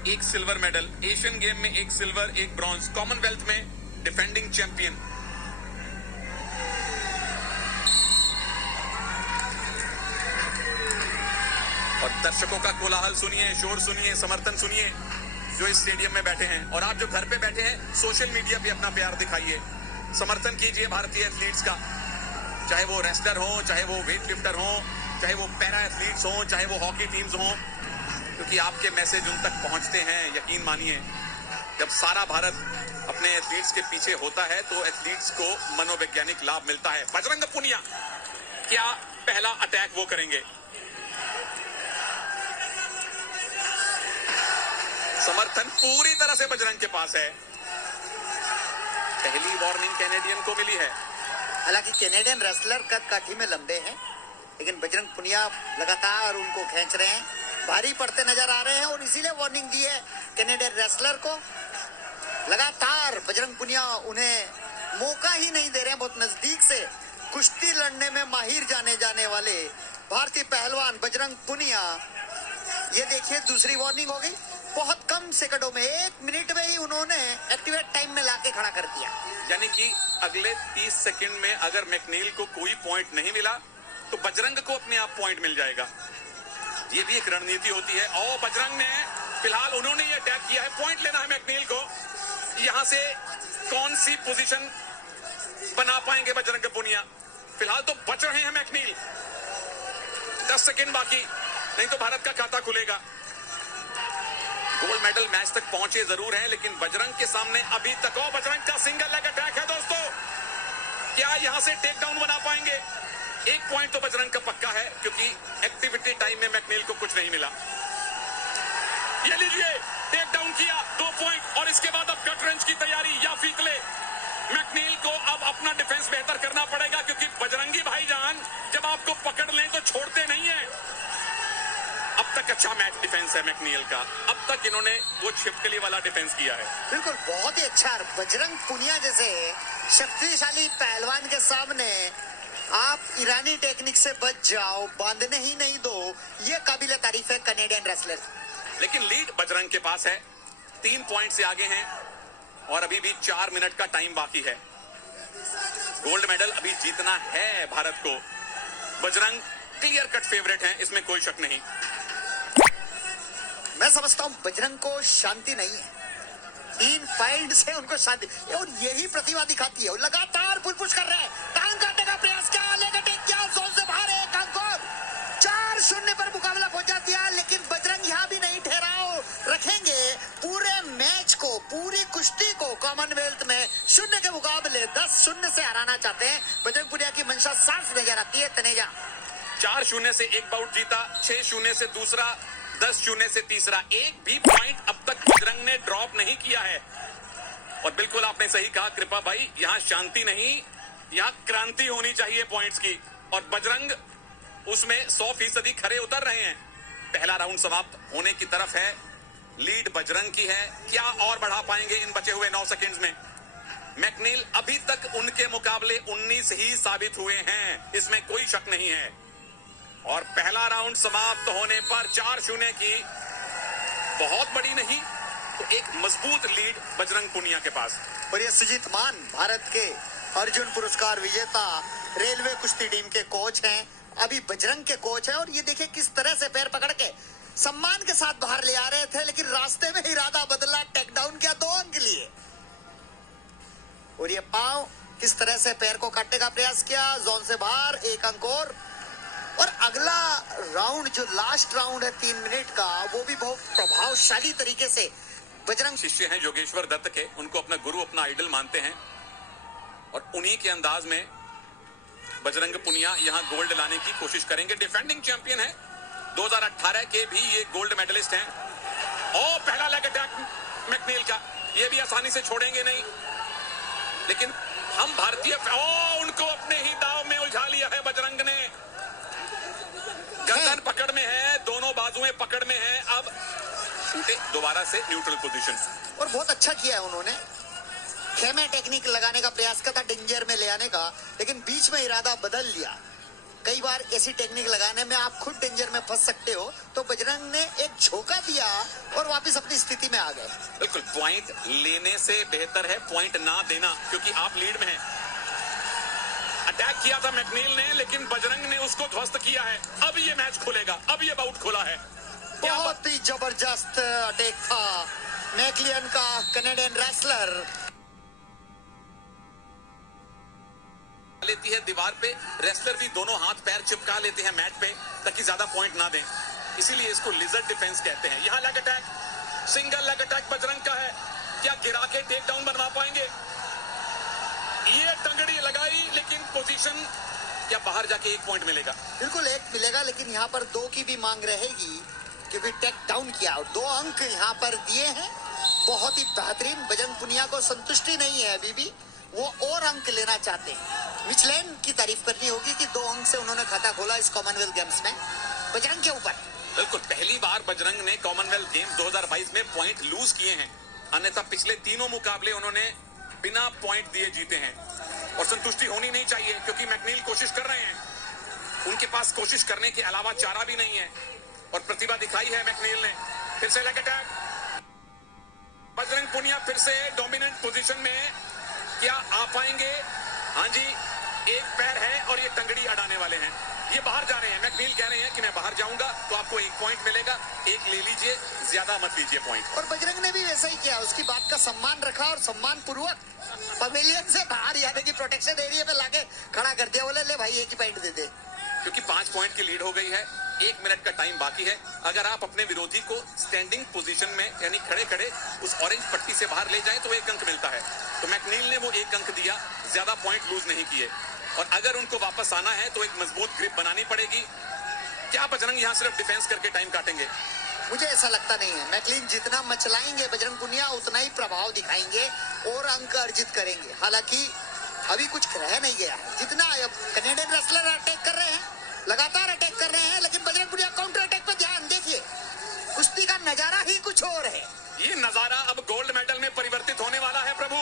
एक silver medal, Asian game में एक सिल्वर, एक ब्रॉन्ज, कॉमनवेल्थ में डिफेंडिंग चैंपियन। और दर्शकों का कोलाहल सुनिए, शोर सुनिए, समर्थन सुनिए जो इस स्टेडियम में बैठे हैं। और आप जो घर पे बैठे हैं, सोशल मीडिया पे अपना प्यार दिखाइए, समर्थन कीजिए भारतीय एथलीट्स का, चाहे वो रेसलर हो, चाहे वो वेट लिफ्टर हो, चाहे वो पैरा एथलीट्स हो, चाहे वो हॉकी टीम्स हो, क्योंकि आपके मैसेज उन तक पहुंचते हैं। यकीन मानिए, जब सारा भारत अपने एथलीट्स के पीछे होता है तो एथलीट्स को मनोवैज्ञानिक लाभ मिलता है। बजरंग पुनिया, क्या पहला अटैक वो करेंगे? समर्थन पूरी तरह से बजरंग के पास है। पहली वार्निंग कैनेडियन को मिली है। हालांकि कैनेडियन रेसलर कद काठी में लंबे हैं, लेकिन बजरंग पुनिया लगातार उनको खींच रहे हैं, भारी पड़ते नजर आ रहे हैं और इसीलिए वार्निंग दी है कैनेडियन रेसलर को। लगातार बजरंग पुनिया उन्हें मौका ही नहीं दे रहे हैं। बहुत नजदीक से कुश्ती लड़ने में माहिर जाने वाले भारतीय पहलवान बजरंग पुनिया, ये देखिए दूसरी वार्निंग हो गई। बहुत कम सेकंडों में, 1 मिनट में ही उन्होंने एक्टिवेट टाइम में लाके खड़ा कर दिया। यानी कि अगले 30 सेकंड में अगर मैकनील को कोई पॉइंट नहीं मिला तो बजरंग को अपने आप पॉइंट मिल जाएगा। ये भी एक रणनीति होती है। और बजरंग ने फिलहाल उन्होंने ये अटैक किया है, पॉइंट लेना है मैकनील को। यहां से कौन सी पोजीशन बना पाएंगे बजरंग पुनिया? फिलहाल तो बच रहे हैं मैकनील। 10 सेकंड बाकी, नहीं तो भारत का खाता खुलेगा। गोल्ड मेडल मैच तक पहुंचे जरूर हैं, लेकिन बजरंग के सामने अभी तक और बजरंग का सिंगल लेग अटैक है दोस्तों। क्या यहां से टेक डाउन बना पाएंगे? 1 पॉइंट तो बजरंग का पक्का है, क्योंकि एक्टिविटी टाइम में मैकनील को कुछ नहीं मिला। ये लीजिए, टेक डाउन किया, 2 पॉइंट। और इसके बाद अब कट रेंज की तैयारी या फीकले। मैकनील को अब अपना डिफेंस बेहतर करना पड़ेगा, क्योंकि बजरंगी भाईजान जब आपको पकड़ लें तो छोड़ते नहीं है। अब तक अच्छा मैच डिफेंस है मैकनील का। अब तक इन्होंने वो छिपकली वाला डिफेंस किया है। बिल्कुल, बहुत ही अच्छा। बजरंग पुनिया जैसे शक्तिशाली पहलवान के सामने आप ईरानी टेक्निक से बच जाओ, बांधने ही नहीं दो, ये काबिल तारीफ है कैनेडियन रेसलर। लेकिन लीड बजरंग के पास है, 3 पॉइंट से आगे हैं और अभी भी 4 मिनट का टाइम बाकी है। गोल्ड मेडल अभी जीतना है भारत को। बजरंग क्लियर कट फेवरेट हैं, इसमें कोई शक नहीं। मैं समझता हूं बजरंग को शांति नहीं है, 3 पॉइंट से उनको शांति, और यही प्रतिभा दिखाती है। लगातार पुश कर रहे हैं, टांग काटने का प्रयास किया, लेकर टेक किया, जोन से बाहर 1 अंक और 4-0 पर मुकाबला पहुंचा दिया। लेकिन बजरंग यहां भी नहीं ठहराव रखेंगे। पूरे मैच को, पूरी कुश्ती को कॉमनवेल्थ में 0 के मुकाबले 10-0 से हराना चाहते हैं। बजरंग पुनिया की मंशा साफ नजर आती है। तनेजा 4-0 से एक बाउट जीता, 6-0 से दूसरा, 10-0 से तीसरा। एक भी पॉइंट अब तक बजरंग ने ड्रॉप नहीं किया है। और बिल्कुल आपने सही कहा कृपा भाई, यहां शांति नहीं, यहां क्रांति होनी चाहिए पॉइंट्स की। और बजरंग उसमें 100% खरे उतर रहे हैं। पहला राउंड समाप्त होने की तरफ है, लीड बजरंग की है। क्या और बढ़ा पाएंगे इन बचे हुए 9 सेकंड्स में? मैकनील अभी तक उनके मुकाबले 19 ही साबित हुए हैं, इसमें कोई शक नहीं है। और पहला राउंड समाप्त होने पर 4-0 की बहुत बड़ी नहीं तो एक मजबूत लीड बजरंग पुनिया के पास। और ये सुजीत मान भारत के अर्जुन पुरस्कार विजेता रेलवे कुश्ती टीम के कोच हैं, अभी बजरंग के कोच हैं। और ये देखिए किस तरह से पैर पकड़ के सम्मान के साथ बाहर ले आ रहे थे, लेकिन रास्ते में इरादा बदला, टेक डाउन किया 2 अंक के लिए। और ये पांव किस तरह से पैर को काटने का प्रयास किया, जोन से बाहर 1 अंक और अगला राउंड जो लास्ट राउंड है 3 मिनट का, वो भी बहुत प्रभावशाली तरीके से बजरंग शिष्य हैं योगेश्वर दत्त के, उनको अपना गुरु, अपना आइडल मानते हैं। और उन्हीं के अंदाज में बजरंग पुनिया यहां गोल्ड लाने की कोशिश करेंगे। डिफेंडिंग चैंपियन है, 2018 के भी ये गोल्ड मेडलिस्ट हैं। और पहला लेग अटैक मैकनील का, ये भी आसानी से छोड़ेंगे नहीं। लेकिन हम भारतीय, उनको अपने ही दाव में उलझा लिया है बजरंग ने। गर्दन पकड़ में है, दोनों बाजुएं पकड़ में है। अब उठे दोबारा से न्यूट्रल पोजीशन। और बहुत अच्छा किया है उन्होंने, खेमे टेक्निक लगाने का प्रयास किया था, डेंजर में ले आने का, लेकिन बीच में इरादा बदल लिया। कई बार ऐसी टेक्निक लगाने में आप खुद डेंजर में फंस सकते हो, तो बजरंग ने एक झोंका दिया और वापस अपनी स्थिति में आ गए। बिल्कुल, पॉइंट लेने से बेहतर है पॉइंट ना देना, क्योंकि आप लीड में हैं। अटैक किया था मैकनील ने, लेकिन बजरंग ने उसको ध्वस्त किया है। अब ये मैच खुलेगा, अब ये बाउट खुला है। बहुत ही जबरदस्त अटैक था मैकलियन का, कनाडियन रेसलर लेती है दीवार पे, रेसलर भी दोनों हाथ पैर चिपका लेते हैं मैट पे ताकि ज्यादा पॉइंट ना दें, इसीलिए इसको लिजर्ड डिफेंस कहते हैं। यहाँ leg attack, single leg attack Bajrang का है, क्या गिरा के टेक डाउन बनवा पाएंगे? ये टंगड़ी लगाई, लेकिन पोजीशन, क्या बाहर जाके एक पॉइंट मिलेगा? बिल्कुल एक मिलेगा, लेकिन यहाँ पर 2 की भी मांग रहेगी, क्योंकि टेक डाउन किया और 2 अंक यहाँ पर दिए हैं। बहुत ही बेहतरीन। बजरंग पुनिया को संतुष्टि नहीं है अभी भी, वो और अंक लेना चाहते हैं। मिचलेन की तारीफ करनी होगी कि 2 अंक से उन्होंने खाता खोला इस कॉमनवेल्थ गेम्स में बजरंग के ऊपर। बिल्कुल, पहली बार बजरंग ने कॉमनवेल्थ गेम्स 2022 में पॉइंट लूज किए हैं, अन्यथा पिछले तीनों मुकाबले उन्होंने बिना पॉइंट दिए जीते हैं। और संतुष्टि होनी नहीं चाहिए, क्योंकि मैकनील कोशिश कर रहे हैं, उनके पास कोशिश करने के अलावा चारा भी नहीं है, और प्रतिभा दिखाई है मैकनील ने। फिर से लेग अटैक, बजरंग पुनिया फिर से डोमिनेंट पोजीशन में, क्या आ पाएंगे? हाँ जी, एक पैर है और ये टंगड़ी अड़ाने वाले हैं। ये बाहर जा रहे हैं, मैकनील कह रहे हैं कि मैं बाहर जाऊंगा तो आपको 1 पॉइंट मिलेगा, 1 ले लीजिए, ज्यादा मत लीजिए पॉइंट। और बजरंग ने भी वैसा ही किया, उसकी बात का सम्मान रखा और सम्मान पूर्वक पवेलियन से बाहर, यानी कि प्रोटेक्शन एरिया में लाके खड़ा कर दिया। बोले ले भाई 1 ही पॉइंट दे दे, क्योंकि 5 पॉइंट की लीड हो गई है, 1 मिनट का टाइम बाकी है। अगर आप अपने विरोधी को स्टैंडिंग पोजीशन में, यानी खड़े खड़े उस ऑरेंज पट्टी से बाहर ले जाए तो 1 अंक मिलता है। तो मैकनील ने वो 1 अंक दिया, ज्यादा पॉइंट लूज नहीं किए। और अगर उनको वापस आना है तो एक मजबूत ग्रिप बनानी पड़ेगी। क्या बजरंग यहाँ सिर्फ डिफेंस करके टाइम काटेंगे? मुझे ऐसा लगता नहीं है। मैकलिन जितना मचलाएंगे बजरंग पुनिया, उतना ही प्रभाव दिखाएंगे और अंक अर्जित करेंगे। हालांकि अभी कुछ रह नहीं गया है। जितना कनाडियन रेसलर अटैक कर रहे हैं, लगातार अटैक कर रहे हैं, लेकिन बजरंग पुनिया काउंटर अटैक पे ध्यान देखिए, कुश्ती का नजारा ही कुछ और है। ये नजारा अब गोल्ड मेडल में परिवर्तित होने वाला है प्रभु।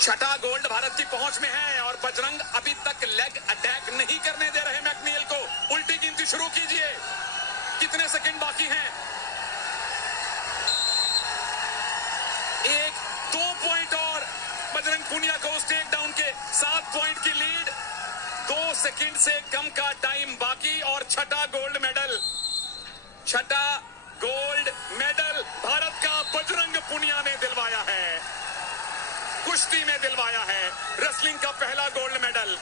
6ठा गोल्ड भारत की पहुंच में है, और बजरंग अभी तक लेग अटैक नहीं करने दे रहे मैकनील को। उल्टी गिनती शुरू कीजिए, कितने सेकंड बाकी हैं? 1-2 पॉइंट और बजरंग पुनिया को उस टेक डाउन के 7 पॉइंट की लीड। 2 सेकंड से कम का टाइम बाकी, और 6ठा गोल्ड मेडल, 6ठा गोल्ड मेडल भारत का बजरंग पुनिया ने दिलवाया है, कुश्ती में दिलवाया है। रेसलिंग का पहला गोल्ड मेडल,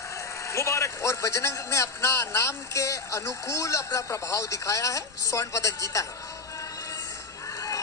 मुबारक। और बजरंग ने अपना नाम के अनुकूल अपना प्रभाव दिखाया है, स्वर्ण पदक जीता है।